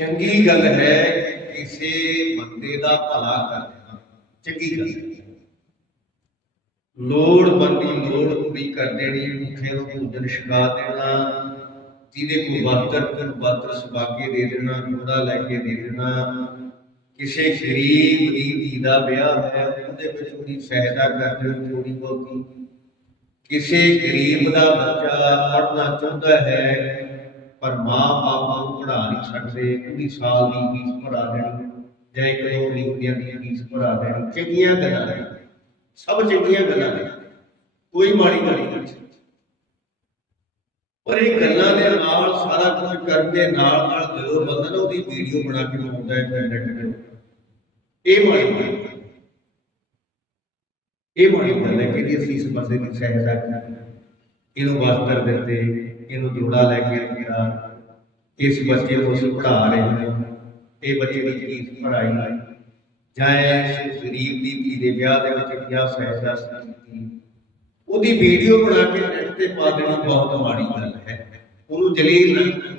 ਚੰਗੀ ਗੱਲ ਹੈ ਕਿ ਕਿਸੇ ਬੰਦੇ ਦਾ ਭਲਾ ਕਰ ਦੇਣਾ ਚੰਗੀ ਗੱਲ ਹੈ। ਲੋੜਵੰਦੀ ਲੋੜ ਪੂਰੀ ਕਰ ਦੇਣੀ, ਭੁੱਖੇ ਨੂੰ ਭੋਜਨ ਛਕਾ ਦੇਣਾ, ਜਿਹਦੇ ਕੋਈ ਵਸਤਰ ਨੂੰ ਵਸਤਰ ਸੁਕਾ ਕੇ ਦੇ ਦੇਣਾ ਜੋੜਾ ਲੈ ਕੇ ਦੇ ਦੇਣਾ। ਕਿਸੇ ਗਰੀਬ ਦੀ ਧੀ ਦਾ ਵਿਆਹ ਹੈ ਉਹਦੇ ਵਿੱਚ ਉਹਦੀ ਸਹਾਇਤਾ ਕਰ ਦੇਣੀ ਥੋੜੀ ਬਹੁਤੀ। ਕਿਸੇ ਗਰੀਬ ਦਾ ਬੱਚਾ ਪੜ੍ਹਨਾ ਚਾਹੁੰਦਾ ਹੈ ਪਰ ਮਾਂ ਬਾਪ ਨੂੰ ਪੜ੍ਹਾ ਨਹੀਂ ਸਕਦੇ ਉਹਦੀ ਸਾਲ ਦੀ ਫੀਸ ਭਰਾ ਦੇਣੀ, ਜਾਂ ਇੱਕ ਦੋ ਮਹੀਨਿਆਂ ਦੀ ਫੀਸ ਭਰਾ ਦੇਣੀ, ਚੰਗੀਆਂ ਗੱਲਾਂ ਨੇ। ਸਭ ਚੰਗੀਆਂ ਗੱਲਾਂ ਨੇ। ਕੋਈ ਮਾੜੀ ਗੱਲ ਨਹੀਂ ਪਰ ਇਹ ਗੱਲਾਂ ਦੇ ਨਾਲ ਸਾਰਾ ਕੁਝ ਕਰਨ ਦੇ ਨਾਲ ਨਾਲ ਜਦੋਂ ਬੰਦਾ ਨਾ ਉਹਦੀ ਵੀਡੀਓ ਬਣਾ ਕੇ ਪਾਉਂਦਾ ਹੈ ਇੰਟਰਨੈਟ ਤੇ। ਇਹ ਮਾੜੀ ਗੱਲ ਹੈ। ਇਹ ਮਾੜੀ ਗੱਲ ਹੈ ਕਿ ਅਸੀਂ ਇਸ ਬੰਦੇ ਦੀ ਸਹਾਇਤਾ ਕੀਤੀ। ਇਹਨੂੰ ਵਸਤਰ ਦਿੱਤੇ। ਇਹਨੂੰ ਜੋੜਾ ਲੈ ਕੇ ਦਿੱਤਾ ਇਸ ਬੱਚੇ ਨੂੰ ਅਸੀਂ ਪੜ੍ਹਾ ਰਹੇ ਹਾਂ। ਇਹ ਬੱਚੇ ਦੀ ਫੀਸ ਭਰਾਈ ਜਾਂ ਗਰੀਬ ਦੀ ਧੀ ਦੇ ਵਿਆਹ ਦੇ ਵਿੱਚ ਕਿਹਾ ਸਹਾਇਤਾ ਕੀਤੀ ਉਹਦੀ ਵੀਡੀਓ ਬਣਾ ਕੇ ਨੈਟ ਤੇ ਪਾ ਦੇਣਾ ਬਹੁਤ ਮਾੜੀ ਗੱਲ ਹੈ। ਉਹਨੂੰ ਜਲੀਲ ਨਾ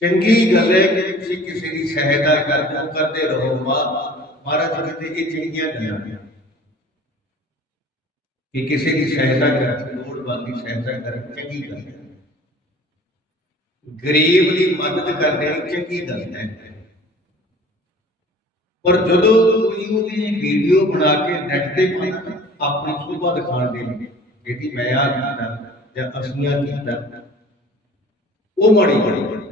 ਚੰਗੀ ਗੱਲ ਹੈ ਕਿ ਤੁਸੀਂ ਕਿਸੇ ਦੀ ਸਹਾਇਤਾ ਕਰਦੇ ਹੋ ਕਰਦੇ ਰਹੋ। ਮਾ- ਮਹਾਰਾਜ ਕਹਿੰਦੇ, ਇਹ ਚੰਗੀਆਂ ਗੱਲਾਂ ਕਿ ਕਿਸੇ ਦੀ ਸਹਾਇਤਾ ਕਰਕੇ ਲੋੜਵੰਦ ਦੀ ਸਹਾਇਤਾ ਕਰਨੀ ਚੰਗੀ ਗੱਲ ਹੈ। ਗਰੀਬ ਦੀ ਮਦਦ ਕਰ ਚੰਗੀ ਗੱਲ ਹੈ। ਪਰ ਜਦੋਂ ਕੋਈ ਉਹਦੀ ਵੀਡੀਓ ਬਣਾ ਕੇ ਨੈਟ ਤੇ ਪਾਉਂਦਾ ਆਪਣੀ ਸ਼ੋਭਾ ਦਿਖਾਉਣ ਦੇ ਲਈ, ਇਹਦੀ ਮੈਂ ਆ ਕੀਤਾ ਜਾਂ ਅਸੀਂ ਕੀਤਾ ਉਹ ਮਾੜੀ ਮਾੜੀ ਮਾੜੀ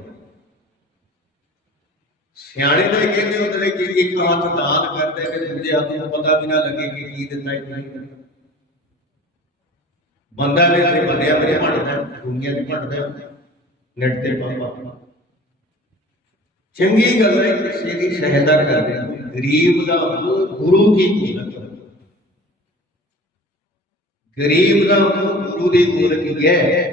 ਸਿਆਣੇ ਤਾਂ ਕਹਿੰਦੇ ਹੁੰਦੇ ਨੇ ਕਿ ਇੱਕ ਹੱਥ ਦਾਨ ਕਰਦਾ ਕਿ ਦੂਜੇ ਹੱਥ ਨੂੰ ਪਤਾ ਵੀ ਨਾ ਲੱਗੇ ਕਿ ਕੀ ਦਿੰਦਾ ਹੈ, ਕੀ ਦਿੰਦਾ। ਬੰਦਾ ਨੇ ਤੇ ਬੰਦਿਆਂ ਵਿੱਚ ਭਟਦਾ ਹੈ, ਦੁਨੀਆ ਦੀ ਭਟਦਾ ਨੈਟ ਤੇ ਪਾਪਾ ਚੰਗੀ ਗੱਲ ਹੈ ਕਿਸੇ ਦੀ ਸਹਾਇਤਾ ਕਰਦੇ ਗਰੀਬ ਦਾ ਗੁਰੂ ਦੀ ਗੋਲਕ ਗਰੀਬ ਦਾ ਮੂੰਹ ਗੁਰੂ ਦੀ ਗੋਲਕ ਹੀ ਹੈ?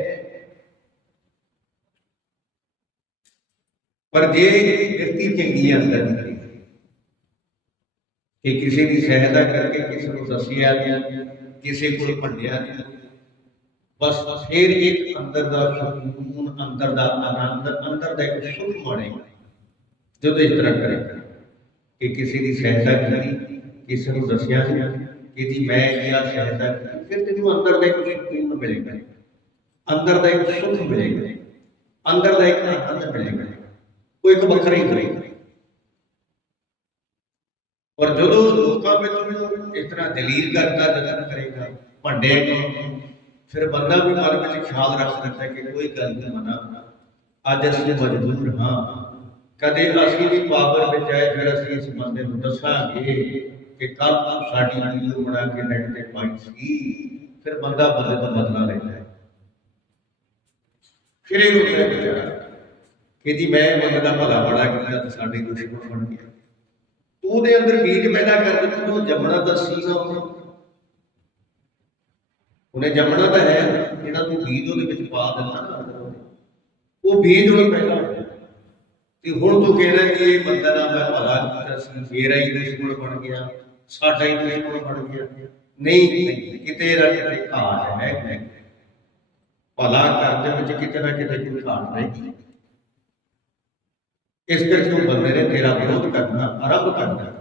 ਪਰ ਜੇ ਵਿਅਕਤੀ ਚੰਗੀ ਅੰਦਰ ਦੀ ਕਿ ਕਿਸੇ ਦੀ ਸਹਾਇਤਾ ਕਰਕੇ ਕਿਸੇ ਨੂੰ ਦੱਸਿਆ ਗਿਆ ਕਿਸੇ ਕੋਲ ਭੰਡਿਆ ਗਿਆ ਬਸ ਫਿਰ ਇੱਕ ਅੰਦਰ ਦਾ ਸਕੂਨ, ਅੰਦਰ ਦਾ ਆਨੰਦ, ਅੰਦਰ ਦਾ ਇੱਕ ਸੁਖ ਬਣੇਗਾ ਜਦੋਂ ਇਸ ਤਰ੍ਹਾਂ ਕਰੇ, ਕਿ ਕਿਸੇ ਦੀ ਸਹਾਇਤਾ ਕੀਤੀ, ਕਿਸੇ ਨੂੰ ਦੱਸਿਆ ਨਹੀਂ ਕਿ ਜੀ ਮੈਂ ਇਹ ਆ ਸਹਾਇਤਾ ਕੀਤੀ, ਫਿਰ ਤੈਨੂੰ ਅੰਦਰ ਦਾ ਇੱਕ ਸਕੂਨ ਮਿਲੇਗਾ। ਅੰਦਰ ਦਾ ਇੱਕ ਸੁਖ ਮਿਲੇਗਾ। ਅੰਦਰ ਦਾ ਇੱਕ ਆਨੰਦ ਮਿਲੇਗਾ। ਉਹ ਇੱਕ ਵੱਖਰਾ ਹੀ ਕਰੇਗਾ ਔਰ ਜਦੋਂ ਲੋਕਾਂ ਵਿੱਚ ਇਸ ਤਰ੍ਹਾਂ ਦਲੀਲ ਕਰਦਾ ਜਤਨ ਕਰੇਗਾ, ਭੰਡੇ ਫਿਰ ਬੰਦਾ ਵੀ ਮਨ ਵਿੱਚ ਖਿਆਲ ਰੱਖ ਸਕਦਾ ਕਿ ਕੋਈ ਗੱਲ ਨਹੀਂ ਮਨਾ। ਅੱਜ ਅਸੀਂ ਮਜਬੂਰ ਹਾਂ। ਕਦੇ ਅਸੀਂ ਵੀ ਪਾਵਰ ਵਿੱਚ ਆਏ, ਫਿਰ ਅਸੀਂ ਇਸ ਬੰਦੇ ਨੂੰ ਦੱਸਾਂਗੇ ਕਿ ਕੱਲ ਨੂੰ ਸਾਡੀ ਵੀਡੀਓ ਬਣਾ ਕੇ ਨੈਟ ਤੇ ਪਾਈ ਸੀ। ਫਿਰ ਬੰਦਾ ਬੰਦੇ ਤੋਂ ਬਦਲਾ ਲੈਂਦਾ ਹੈ। ਫਿਰ ਇਹ ਹੁੰਦਾ ਵਿਚਾਰਾ। ਕਿ ਜੀ ਮੈਂ ਬੰਦੇ ਦਾ ਭਲਾ ਬੜਾ ਕੀਤਾ ਤੇ ਸਾਡੇ ਦੁਸ਼ਮਣ ਬਣ ਗਿਆ। ਤੂੰ ਉਹਦੇ ਅੰਦਰ ਬੀਜ ਪੈਦਾ ਕਰ ਦਿੱਤਾ ਉਹ ਜੰਮਣਾ ਤਾਂ ਸੀ ਨਾ ਉਹਨੇ ਜੰਮਣਾ ਤਾਂ ਹੈ, ਜਿਹੜਾ ਤੂੰ ਬੀਜ ਉਹਦੇ ਵਿੱਚ ਪਾ ਦਿੰਦਾ ਉਹ ਬੀਜ ਉਹ ਪੈਦਾ ਹੋ ਤੇ ਹੁਣ ਤੂੰ ਕਹਿਣਾ ਕਿ ਇਹ ਬੰਦਾ ਦਾ ਮੈਂ ਭਲਾ ਕੀਤਾ ਸੀ ਮੇਰਾ ਹੀ ਦੁਸ਼ਮਣ ਬਣ ਗਿਆ, ਸਾਡਾ ਹੀ ਦੁਸ਼ਮਣ ਬਣ ਗਿਆ। ਨਹੀਂ ਕਿਤੇ ਨਾ ਕਿਤੇ ਘਾਟ ਹੈ ਭਲਾ ਕਰਨ ਦੇ ਵਿੱਚ ਕਿਤੇ ਨਾ ਕਿਤੇ ਕੋਈ ਘਾਟ ਰਹੇਗੀ ਇਸ ਕਰਕੇ ਉਹ ਬੰਦੇ ਨੇ ਤੇਰਾ ਵਿਰੋਧ ਕਰਨਾ, ਆਰੰਭ ਕਰਦਾ